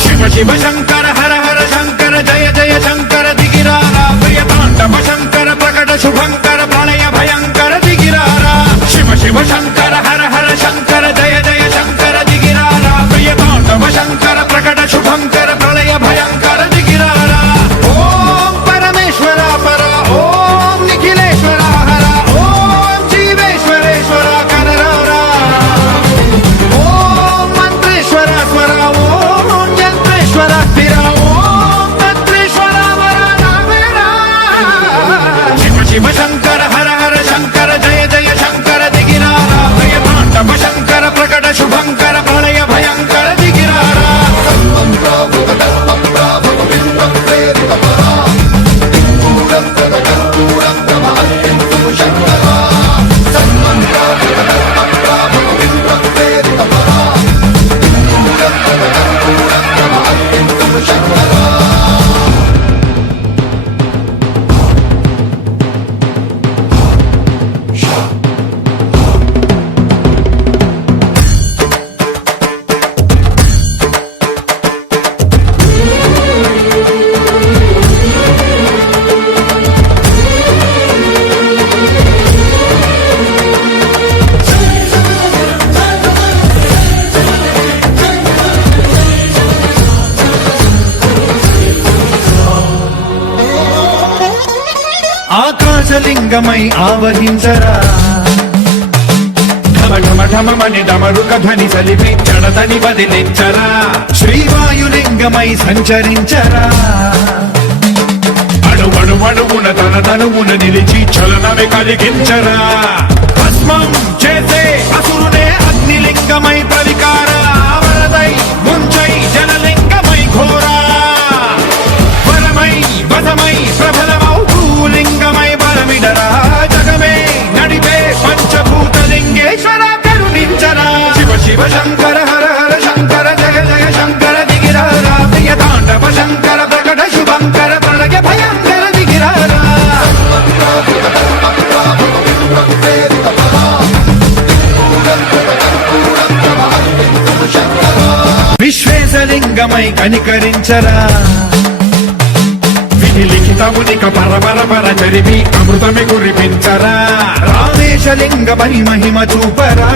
శివ శివ శంకర హర హర శంకర జయ జయ శంకర దిగిరారా ప్రియ తాండవ శంకర ప్రకట శుభంకర ప్రళయ భయంకర దిగిరారా శివ శివ శంకర హర హర శంకర జయ జయ శంకర దిగిరారా ప్రియ తాండవ శంకర ప్రకట శుభంకర ప్రళయ భయంకర దిగిరారా ఓం పరమేశ్వర పర ఓం నిఖిలేశ్వర హర ఓం జీవేశ్వరేశ్వర కనరారా ఓం మంత్రేశ్వర స్వర ఓం యంత్రేశ్వర స్థిర ఓం తంత్రేశ్వర వర నావేరా శివ శివ శంకర హర హర శంకర జయ జయ శంకర దిగిరారా ప్రియ తాండవ శంకర ప్రకట శుభంకర ప్రళయ భయంకర దిగిరారా ఆకాశలింగమై ఆవహించరా ఢమఢమఢమని డమరుక ధ్వని సలిపి జడతని బదిలించరా శ్రీవాయులింగమై సంచరించరా అణువణువున తన తనువున నిలిచి చలనమే కలిగించరా భస్మం చేసే అసురునే అగ్నిలింగమై ప్రవికార వరదై ముంచై జనలింగమై ఘోరా వరమై వసమై ప్రబలమౌ భూలింగమై బలమిడరా జగమే నడిపే పంచభూతలింగేశ్వర కరుణించరా శివ శివ శంకర హర హర శంకర జయ జయ శంకర దిగిరారా ప్రియ తాండవ శంకర ప్రకట శుభంకర ప్రళయ భయంకర దిగిరారా విశ్వేశలింగమై కనికరించరా విధి లిఖితమునిక పరపర చరివి అమృతమి కురిపించరా రామేశలింగమై మహిమ చూపరా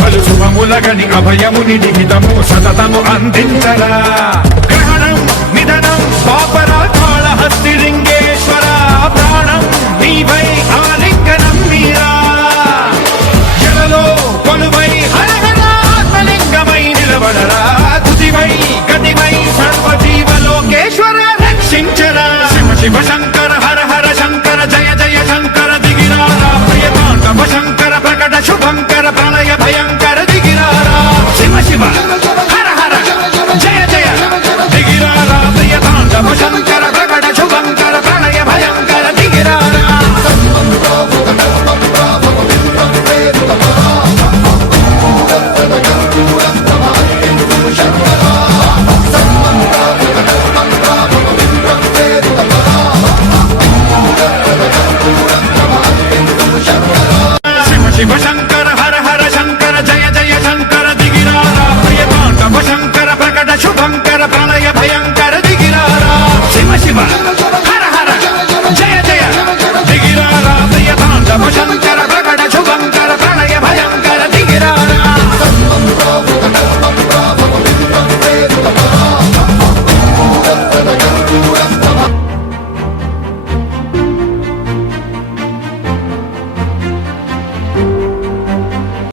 పలు శుభములగని అభయముని నిహితము సతతము అందించరా గ్రహణం నిధనం పాపరా కాళహస్తి లింగేశ్వర ప్రాణం నీవై ఆలింగనం మీరా జలలో కొలువై హర హర ఆత్మలింగమై నిలబడరా తుదివై గతివై సర్వజీవలోకేశ్వర రక్షించరా శివ శివ శంకర హర హర శంకర జయ జయ శంకర దిగిరారా ప్రియ తాండవ శంకర ప్రకట శుభంకర ప్రళయ భయంకర దిగిరారా శివ శివ హర హర జయ జయ దిగిరారా ప్రియ తాండవ శంకర ప్రకట శుభంకర ప్రళయ భయంకర దిగిరారా శివ శంకర హర హర శంకర జయ జయ శంకర దిగిరారా ప్రియ తాండవ శంకర ప్రకట శుభంకర ప్రళయ భయంకర దిగిరారా శివ శివ